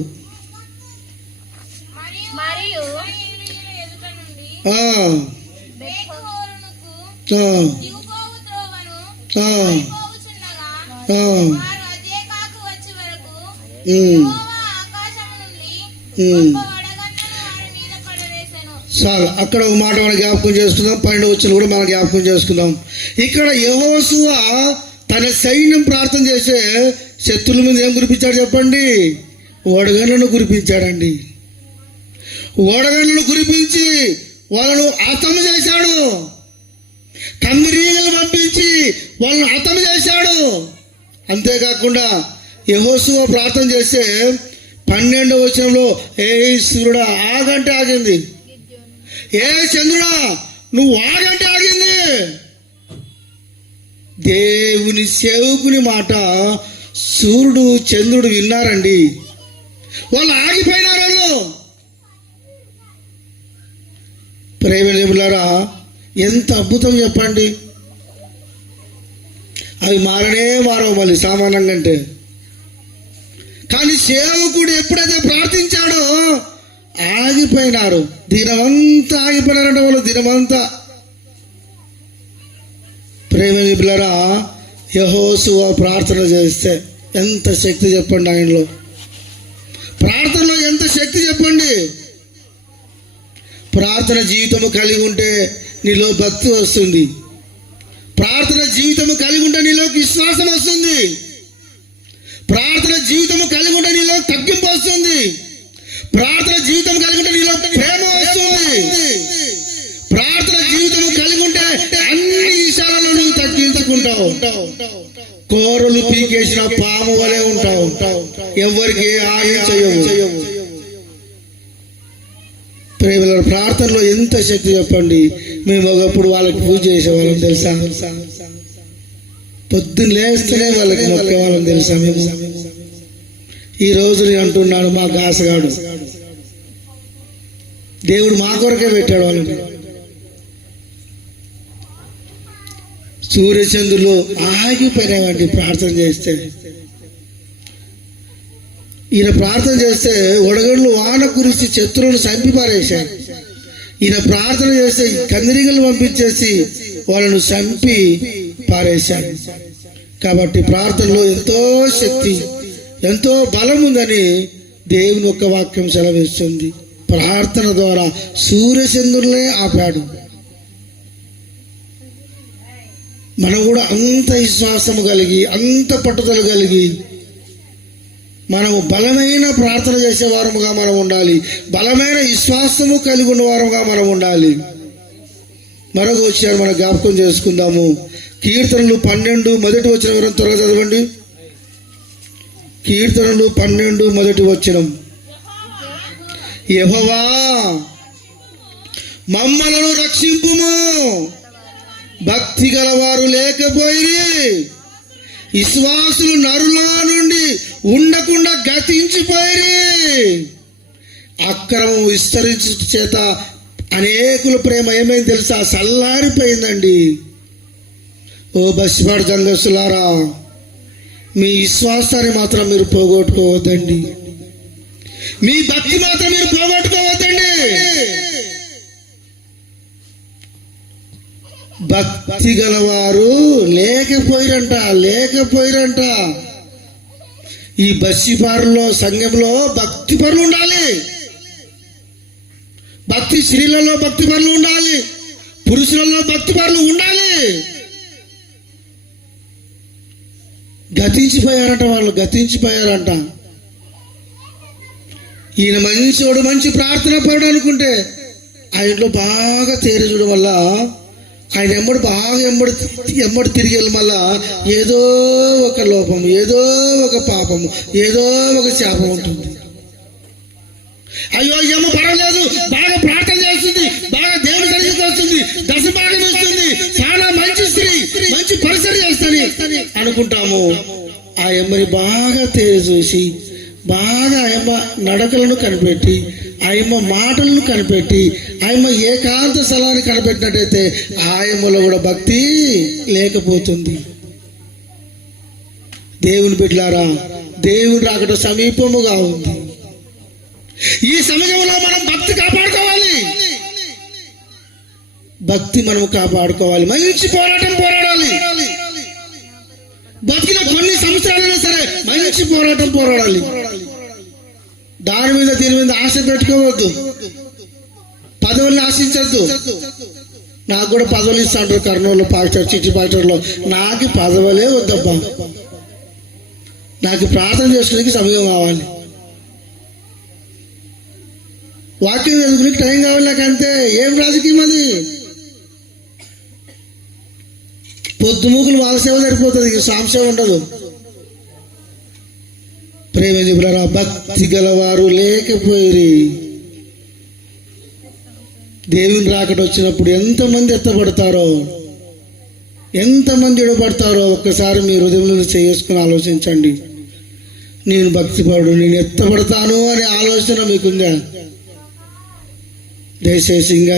ఆ, పోవుచుండగా ఆ, వారు అదే కాకు వచ్చే వరకు ఉమ్, యెహోవా ఆకాశము నుండి ఉమ్. గొప్ప వడగండ్లను వారి మీద పడవేసెను. చాలు అక్కడ ఒక మాట మనం జ్ఞాపకం చేసుకుందాం. 12 వచ్చిన కూడా మనం జ్ఞాపకం చేసుకుందాం. ఇక్కడ యెహోషువ తన సైన్యం ప్రార్థన చేసే శత్రువుల మీద ఏం కురిపించాడు చెప్పండి? వడగండ్లను కురిపించాడండి. వడగండ్లను కురిపించి వాళ్ళను హతం చేశాడు. కమ్మిరీగలు పంపించి వాళ్ళను హతం చేశాడు. అంతేకాకుండా యెహోషువ ప్రార్థన చేస్తే 12వ వచనంలో ఏ సూర్యుడా ఆగంటే ఆగింది, ఏ చంద్రుడా నువ్వు ఆగంటే ఆగింది. దేవుని సేవకుని మాట సూర్యుడు చంద్రుడు విన్నారండి. వాళ్ళు ఆగిపోయినారు. వాళ్ళు ప్రేమిలారా ఎంత అద్భుతం చెప్పండి. అవి మారనే మారవు మళ్ళీ సామాన్యంగా అంటే. కానీ సేవకుడు ఎప్పుడైతే ప్రార్థించాడో ఆగిపోయినారు. దినమంతా ఆగిపోయినారంటే వాళ్ళు దినమంతా. ప్రేమిలారా యెహోషువ ప్రార్థన చేస్తే ఎంత శక్తి చెప్పండి. ఆయనలో ప్రార్థనలో ఎంత శక్తి చెప్పండి. ప్రార్థన జీవితము కలిగి ఉంటే నీలో భక్తి వస్తుంది. ప్రార్థన జీవితము కలిగి ఉంటే నీలో విశ్వాసం వస్తుంది. ప్రార్థన జీవితము కలిగి ఉంటే నీలో తగ్గింపు వస్తుంది. ప్రార్థన జీవితం కలిగి ఉంటే నీలో ప్రేమ వస్తుంది. ప్రార్థన జీవితం కలిగి ఉంటే అన్ని విషయాలలో నువ్వు తగ్గించుకుంటావు. కోరలు పీకేసిన పాము వలె ఉంటావు. ఎవరికి హాని చేయవు. ప్రేమల ప్రార్థనలో ఎంత శక్తి చెప్పండి. మేము ఒకప్పుడు వాళ్ళకి పూజ చేసేవాళ్ళం తెలుసా. పొద్దున్న లేస్తేనే వాళ్ళకి మొక్కేవాళ్ళం తెలుసా. మేము ఈ రోజు నేను అంటున్నాను, మా గాసగాడు దేవుడు మా కొరకే పెట్టాడు వాళ్ళని. సూర్యచంద్రులు ఆగిపోయినావండి ప్రార్థన చేస్తే. ఈయన ప్రార్థన చేస్తే వడగళ్ళు వాన కురిసి శత్రువులను చంపి పారేశారు. ఈయన ప్రార్థన చేస్తే కందిరీగలు పంపించేసి వాళ్ళను చంపి పారేశారు. కాబట్టి ప్రార్థనలో ఎంతో శక్తి, ఎంతో బలం ఉందని దేవుని యొక్క వాక్యం సెలవిస్తుంది. ప్రార్థన ద్వారా సూర్యచంద్రులనే ఆపాడు. మనం కూడా అంత విశ్వాసము కలిగి, అంత పట్టుదల కలిగి మనము బలమైన ప్రార్థన చేసేవారముగా మనం ఉండాలి. బలమైన విశ్వాసము కలిగి ఉన్నవారముగా మనం ఉండాలి. మరొక విషయాన్ని మనం జ్ఞాపకం చేసుకుందాము. కీర్తనలు 12 మొదటి వచనం ఎవరైనా త్వరగా చదవండి. కీర్తనలు 12 మొదటి వచనం. యెహోవా మమ్మలను రక్షింపుము, భక్తి గలవారు లేకపోయి విశ్వాసులు నరుల నుండి ఉండకుండా గతించిపోయి, అక్రమం విస్తరించు చేత అనేకుల ప్రేమ ఏమైంది తెలుసా, చల్లారిపోయిందండి. ఓ బస్సిపాడు జంగస్తులారా, మీ విశ్వాసాన్ని మాత్రం మీరు పోగొట్టుకోవద్దండి. మీ భక్తి మాత్రం మీరు పోగొట్టుకోవద్దండి. భక్తి గలవారు లేకపోయిరంట. ఈ బస్సిపారులో సంఘంలో భక్తి పరులు ఉండాలి. భక్తి స్త్రీలలో భక్తి పరులు ఉండాలి. పురుషులలో భక్తి పరులు ఉండాలి. గతించిపోయారంట. ఈయన మంచోడు, మంచి ప్రార్థన పరుడు అనుకుంటే ఆయనలో బాగా తేరి చూడడం వల్ల ఆయన ఎమ్మడి తిరిగి వెళ్ళి మళ్ళా ఏదో ఒక లోపము, ఏదో ఒక పాపము, ఏదో ఒక శాపం ఉంటుంది. అయ్యో ఏమో పర్వాలేదు, బాగా ప్రార్థన చేస్తుంది, బాగా దేవుని సన్నిధికి వస్తుంది, దశభాగం ఇస్తుంది, చాలా మంచి స్త్రీ, మంచి పరిసర చేస్తుంది అనుకుంటాము. ఆ ఎమ్మని బాగా తేరి చూసి, బాగా ఆయమ్మ నడకలను కనిపెట్టి, ఆయమ్మ మాటలను కనిపెట్టి, ఆయమ్మ ఏకాంత స్థలాన్ని కనిపెట్టినట్టయితే ఆయమ్మలో కూడా భక్తి లేకపోతుంది. దేవుని బిడ్డలారా, దేవుని రాకడ సమీపముగా ఉంది. ఈ సమయంలో మనం భక్తి కాపాడుకోవాలి. భక్తి మనం కాపాడుకోవాలి. మంచి పోరాటం పోరాడాలి. బతికిన కొన్ని సంవత్సరాలైనా సరే మంచి పోరాడాలి. దాని మీద దీని మీద ఆశ పెట్టుకోవద్దు, పదవుల్ని ఆశించద్దు. నాకు కూడా పదవులు ఇస్తాంటారు కర్నూలు పాస్టర్, చిట్టి పాస్టర్లో. నాకు పదవులే వద్దబ్బా, నాకు ప్రార్థన చేసుకోవడానికి సమయం కావాలి, వాక్యం చదువుకునే టైం కావాలి నాకు, అంతే. ఏం రాజకీయం అది? పొద్దుమూకులు వాళ్ళ సేవ సరిపోతుంది, సాంసేవ ఉండదు. ప్రేమించుకున్నారా, భక్తి గలవారు లేకపోయి దేవుని రాకట వచ్చినప్పుడు ఎంతమంది ఎత్తబడతారో, ఎంతమంది ఎడబడతారో ఒక్కసారి మీ హృదయంలో చేసుకుని ఆలోచించండి. నేను భక్తిపరుడు, నేను ఎత్తబడతాను అనే ఆలోచన మీకుందా? దయచేసి ఇంకా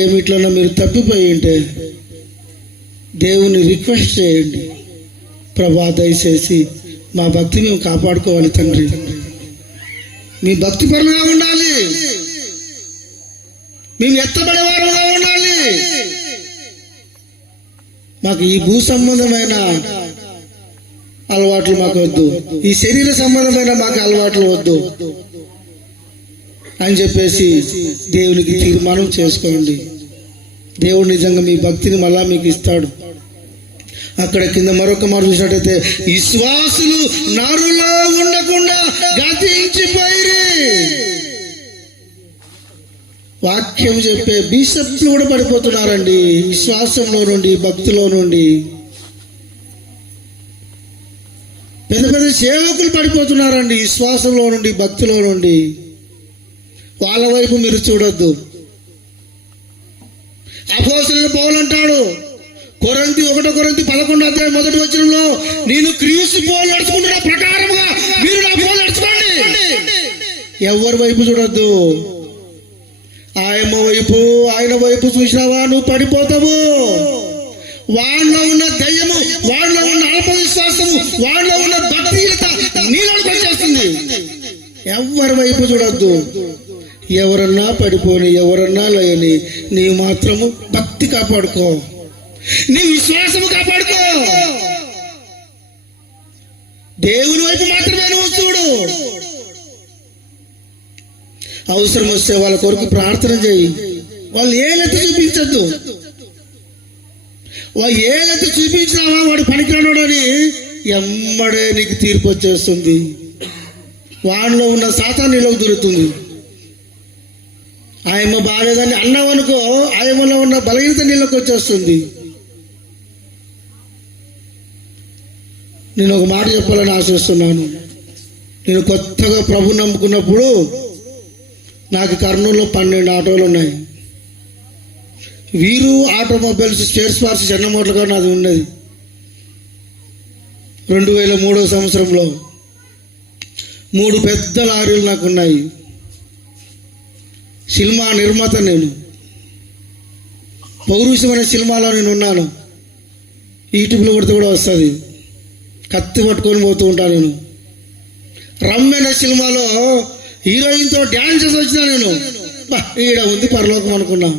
ఏమిట్లన్నా మీరు తప్పిపోయి ఉంటే దేవుని రిక్వెస్ట్ చేయండి, ప్రభా దయచేసి మా భక్తి మేము కాపాడుకోవాలి తండ్రి, మీ భక్తి పరులుగా ఉండాలి, మేము ఎత్తబడేవారుగా ఉండాలి. మాకు ఈ భూ సంబంధమైన అలవాట్లు మాకు వద్దు, ఈ శరీర సంబంధమైన మాకు అలవాట్లు వద్దు అని చెప్పేసి దేవునికి తీర్మానం చేసుకోండి. దేవుడు నిజంగా మీ భక్తిని మళ్ళా మీకు ఇస్తాడు. అక్కడ కింద మరొక మాట చూసినట్టయితే, విశ్వాసులు నరులో ఉండకుండా గతించిపోయిరి. వాక్యం చెప్పే బిషప్లు కూడా పడిపోతున్నారండి విశ్వాసంలో నుండి, భక్తిలో నుండి. పెద్ద పెద్ద సేవకులు పడిపోతున్నారండి విశ్వాసంలో నుండి, భక్తిలో నుండి. వాళ్ళ వైపు మీరు చూడొద్దు. అపోస్తలుడైన పౌలు అంటాడు, 1 కొరింథీ 11 అధ్యాయం 1వ వచనంలో, నేను క్రీస్తు పోలు నడుచుకుంటున్న ప్రకారముగా మీరు నా పోలు నడుచుకోండి. ఎవరి వైపు చూడొద్దు. ఆయన వైపు చూసినావా నువ్వు పడిపోతావు. వాళ్ళలో ఉన్న దయ్యము, వాళ్ళలో ఉన్న అల్పవిశ్వాసము, వాళ్ళలో ఉన్న భక్తిహీనత నీలో పనిచేస్తుంది. ఎవరి వైపు చూడొద్దు. ఎవరన్నా పడిపోని, ఎవరన్నా లేని, నీవు మాత్రము భక్తి కాపాడుకో, నీ విశ్వాసము కాపాడుకో. దేవుని వైపు మాత్రమే నువ్వు చూడు. అవసరం వస్తే వాళ్ళ కొరకు ప్రార్థన చేయి. వాళ్ళు ఏలెత్తి చూపించద్దు. వాళ్ళు ఏలెత్తి చూపించినావా వాడు పనికిరాడు అని ఎమ్మడే నీకు తీర్పు వచ్చేస్తుంది. వాడిలో ఉన్న సాతాను నీలోకి దొరుకుతుంది. ఆయమ్మ బాగాలేదని అన్నావనుకో, ఆయమ్మలో ఉన్న బలహీనత నీళ్ళకి వచ్చేస్తుంది. నేను ఒక మాట చెప్పాలని ఆశిస్తున్నాను. నేను కొత్తగా ప్రభు నమ్ముకున్నప్పుడు నాకు కర్నూలులో 12 ఆటోలు ఉన్నాయి. వీరు ఆటోమొబైల్స్ స్పేర్స్ పార్ట్స్ చెన్నమోట్లుగా నాది ఉన్నది. 2003వ సంవత్సరంలో 3 పెద్ద లారీలు నాకు ఉన్నాయి. సినిమా నిర్మాత నేను. పౌరుషమైన సినిమాలో నేను ఉన్నాను. యూట్యూబ్లో కొడితే కూడా వస్తుంది. కత్తి పట్టుకొని పోతూ ఉంటాను నేను. రమ్మైన సినిమాలో హీరోయిన్తో డ్యాన్స్ చేసి వచ్చినా నేను. ఈడ ఉంది పరలోకం అనుకున్నా.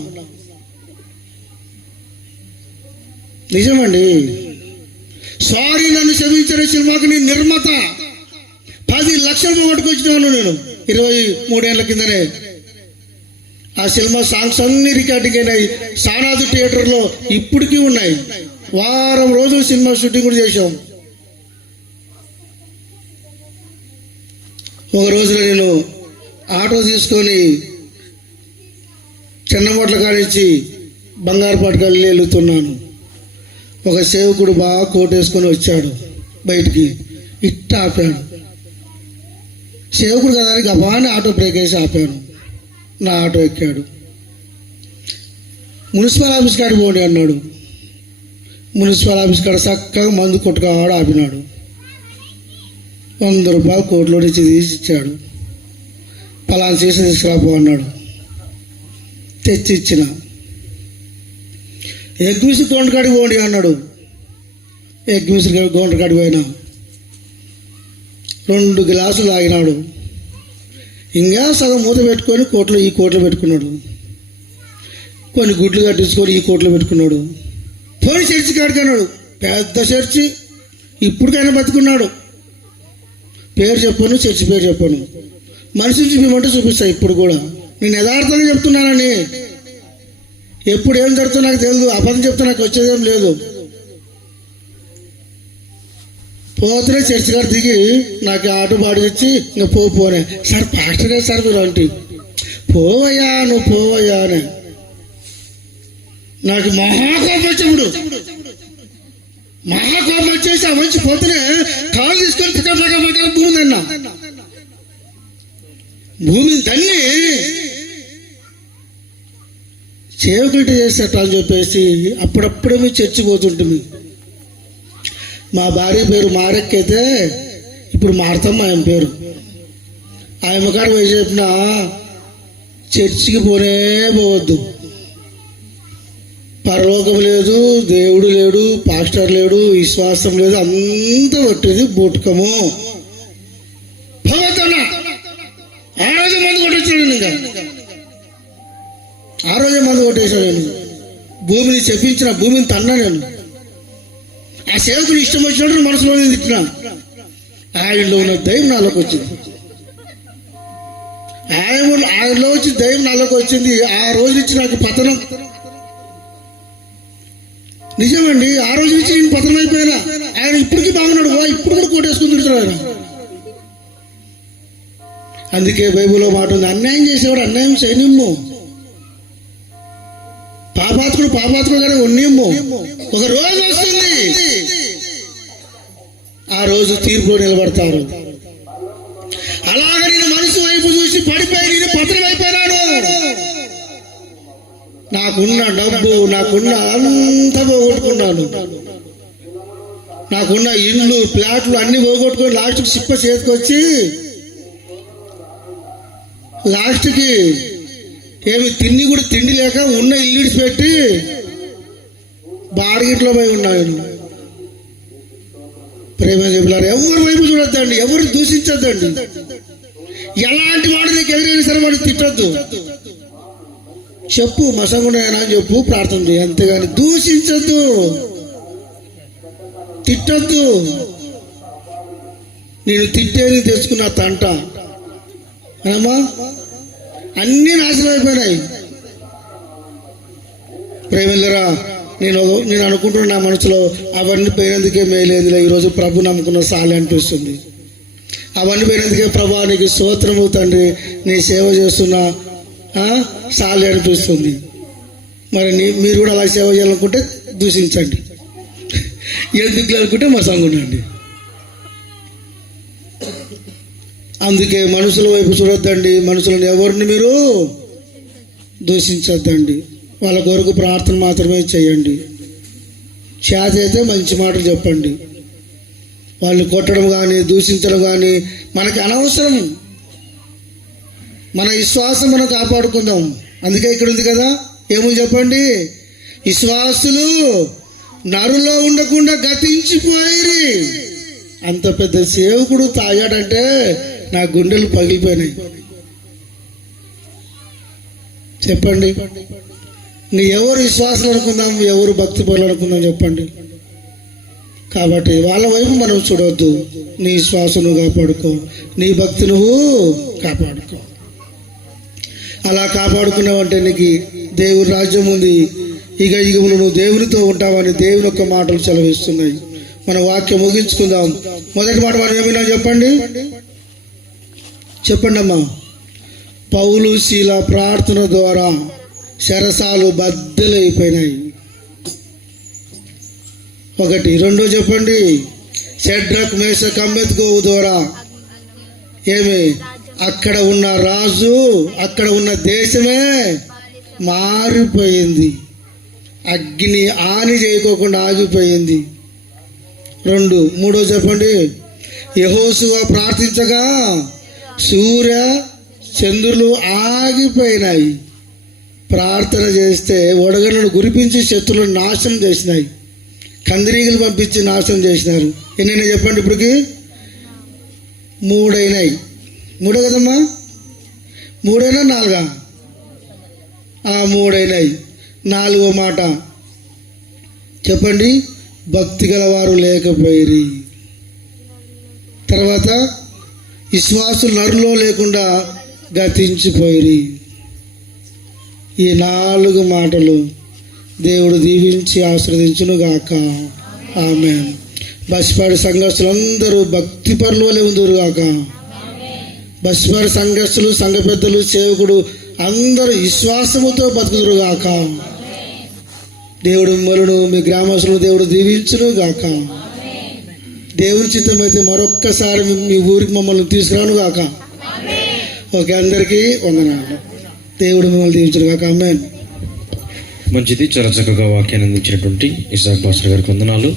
నిజమండి. సారీ నన్ను క్షమించిన సినిమాకి నేను నిర్మాత. 10 లక్షలు పట్టుకొచ్చినాను నేను 23 ఏళ్ల కిందనే. ఆ సినిమా సాంగ్స్ అన్ని రికార్డింగ్ అయినాయి. సానాథ్ థియేటర్లో ఇప్పటికీ ఉన్నాయి. వారం రోజులు సినిమా షూటింగ్ కూడా చేశాం. ఒక రోజున నేను ఆటో తీసుకొని చెన్నమోట్ల కానించి బంగారుపాటుకి వెళ్తున్నాను. ఒక సేవకుడు బాగా కోటేసుకొని వచ్చాడు. బయటికి ఇట్ట ఆపాడు. సేవకుడు కదా గబాని ఆటో బ్రేక్ వేసి ఆపాను. నా ఆటో ఎక్కాడు. మున్సిపల్ ఆఫీస్ కాడికి పోండి అన్నాడు. మున్సిపల్ ఆఫీస్ కాడ చక్కగా మందు కొట్టుకాడు ఆపినాడు. 100 రూపాయలు కోట్లో నుంచి తీసి ఇచ్చాడు. పలానా చేసి తీసుకురాపో అన్నాడు. తెచ్చి ఇచ్చిన. ఎగ్మిసి గోండకాడికి పోండి అన్నాడు. ఎగ్మిసి గోండకాడికి పోయినా 2 గ్లాసులు తాగినాడు. ఇంకా సగం మూత పెట్టుకొని ఈ కోట్లో పెట్టుకున్నాడు. కొన్ని గుడ్లు కట్టించుకొని ఈ కోట్లో పెట్టుకున్నాడు. పోయి చర్చి కాడికి అన్నాడు. పెద్ద చర్చి ఇప్పటికైనా బతుకున్నాడు. పేరు చెప్పను, చర్చి పేరు చెప్పను, మనిషిని చూపించమంటే చూపిస్తా. ఇప్పుడు కూడా నేను యథార్థంగా చెప్తున్నానని. ఎప్పుడు ఏం జరుగుతుందో నాకు తెలియదు, అబద్ధం చెప్తే నాకు వచ్చేదేం లేదు. పోతేనే చర్చి గారు దిగి నాకు ఆటో బాడీ ఇచ్చి ఇంకా పోనే, సార్ పాస్టర్ గారు సార్ మీరు అంటే, పోవయ్యా నువ్వు పోవయ్యా అని నాకు మహాకోపం వచ్చేప్పుడు. మహాకోపం వచ్చేసి ఆ మంచి పోతేనే కాలు తీసుకొని పిక్కలు భూమి తిన్నా. భూమిని తన్ని సేవకులు చేసేట అని చెప్పేసి అప్పుడప్పుడే మీ చర్చి పోతుంటుంది. మా భార్య పేరు మారెక్కైతే ఇప్పుడు మారుతాం ఆయన పేరు. ఆయన కాడ పోయి చెప్పిన చర్చికి పోనే పోవద్దు, పరలోకం లేదు, దేవుడు లేడు, పాస్టర్ లేడు, విశ్వాసం లేదు, అంత పట్టేది బూటకము పోవద్దన్నా. ఆ రోజు మందు కొట్టేసాడు ఇంకా, ఆ రోజే మందు కొట్టేశాడు. నేను భూమిని చెప్పించిన, భూమిని తన్నా. నేను ఆ సేవకుడు ఇష్టం వచ్చినట్టు మనసులోనే తిట్టినా. ఆయనలో ఉన్న దైవం నాలోకి వచ్చింది, ఆయనలో వచ్చి దైవం నాలోకి వచ్చింది. ఆ రోజు నుంచి నాకు పతనం. నిజమండి, ఆ రోజు నుంచి నేను పతనం అయిపోయినా. ఆయన ఇప్పటికీ బాగున్నాడు, ఇప్పుడు కూడా కోటేసుకుని తిడుతున్నాడు ఆయన. అందుకే బైబిల్లో మాట ఉంది, అన్యాయం చేసేవాడు అన్యాయం చేయనిమ్ము, పాపాత్ముడుగానే ఉన్నిమ్ము. ఒక రోజు వస్తుంది, ఆ రోజు తీర్పులో నిలబడతారు. అలాగే నేను మనసు వైపు చూసి పడిపోయి నేను పతనం అయిపోయినాను. నాకున్న డబ్బు, నాకున్న అంత పోగొట్టుకున్నాను. నాకున్న ఇల్లు, ప్లాట్లు అన్ని పోగొట్టుకొని లాస్ట్కి సిప్ప చేతికొచ్చి లాస్ట్కి ఏమి తిండి కూడా తిండి లేక ఉన్న ఇల్లు పెట్టి బాడిగిట్లో పోయి ఉన్నాను. ప్రేమ చెప్పారు, ఎవరి వైపు చూడొద్దండి, ఎవరు దూషించొద్దండి. ఎలాంటి వాడు నీకు ఎదురైనా సరే వాడిని తిట్టొద్దు. చెప్పు మసంగుండా అని చెప్పు, ప్రార్థన చేయి, అంతేగాని దూషించొద్దు, తిట్టొద్దు. నేను తిట్టేది తెచ్చుకున్న తంట అమ్మా, అన్నీ నాశనం అయిపోయినాయి. ప్రేమిల్లరా, నేను అనుకుంటున్నా నా మనసులో అవన్నీ పోయినందుకే మేలేదులే, ఈరోజు ప్రభు నమ్ముకున్న సాలి అనిపిస్తుంది. అవన్నీ పోయినందుకే ప్రభా నీకు స్తోత్రము తండ్రి, నీ సేవ చేస్తున్నా సాలి అనిపిస్తుంది. మరి మీరు కూడా అలా సేవ చేయాలనుకుంటే దూషించండి, ఎందుకు అనుకుంటే మా సంగుండండి. అందుకే మనుషుల వైపు చూడొద్దండి, మనుషులను ఎవరిని మీరు దూషించొద్దండి. వాళ్ళ కొరకు ప్రార్థన మాత్రమే చేయండి. చేత అయితే మంచి మాటలు చెప్పండి. వాళ్ళు కొట్టడం కానీ దూషించడం కానీ మనకి అనవసరం. మన విశ్వాసం మనం కాపాడుకుందాం. అందుకే ఇక్కడ ఉంది కదా, ఏమో చెప్పండి, విశ్వాసులు నరులో ఉండకుండా గతించిపోయి. అంత పెద్ద సేవకుడు తాగాడంటే నా గుండెలు పగిలిపోయినాయి. చెప్పండి, నీ ఎవరు విశ్వాసం అనుకుందాం, ఎవరు భక్తి పనులు అనుకుందాం చెప్పండి. కాబట్టి వాళ్ళ వైపు మనం చూడవద్దు. నీ విశ్వాసం నువ్వు కాపాడుకో, నీ భక్తి నువ్వు కాపాడుకో. అలా కాపాడుకున్నావంటే నీకు దేవుని రాజ్యం ఉంది. ఇక నువ్వు దేవునితో ఉంటావని దేవుని యొక్క మాటలు సెలవిస్తున్నాయి. మన వాక్యం ముగించుకుందాం. మొదటి మాట మనం ఏమైనా చెప్పండి అమ్మా. పౌలు శీల ప్రార్థన ద్వారా శరసాలు బద్దలైపోయినాయి. ఒకటి. రెండో చెప్పండి, షడ్రక్ మేషక్ అబేద్నెగో ద్వారా ఏమి అక్కడ ఉన్న రాజు, అక్కడ ఉన్న దేశమే మారిపోయింది. అగ్ని హాని చేయకోకుండా ఆగిపోయింది. మూడో చెప్పండి, యెహోషువ ప్రార్థించగా సూర్య చంద్రులు ఆగిపోయినాయి. ప్రార్థన చేస్తే వడగళ్ళను గురిపించి శత్రువులను నాశనం చేసినాయి. కందిరీగలు పంపించి నాశనం చేసినారు. ఎన్నైనా చెప్పండి ఇప్పటికి? 3 అయినాయి. 3 కదమ్మా? 3 అయినా 4? 3 అయినాయి. 4వ మాట చెప్పండి, భక్తి గలవారు లేకపోయిరి. తర్వాత విశ్వాసులు నరులో లేకుండా గతించిపోయి. ఈ 4 మాటలు దేవుడు దీవించి ఆశీర్వదించును గాక. ఆమేన్. బస్పాడి సంఘస్థులందరూ భక్తి పరులవలే ఉందురు గాక. బస్పాడి సంఘస్థులు, సంఘ పెద్దలు, సేవకుడు అందరూ విశ్వాసముతో బతుకుదురు గాక. దేవుడు మిమ్మల్ని, మీ గ్రామస్తులను దేవుడు దీవించును గాక. దేవుని చిత్తమైతే మరొక్కసారి మీ ఊరికి మమ్మల్ని తీసుకురాను గాక. ఓకే, అందరికీ వందనాలు. దేవుడు మిమ్మల్ని దీవించును గాక. ఆమేన్. మంచిది. చాలా చక్కగా వాక్యాన్ని అందించినటువంటి ఇసాక్ పాస్టర్ గారికి వందనాలు.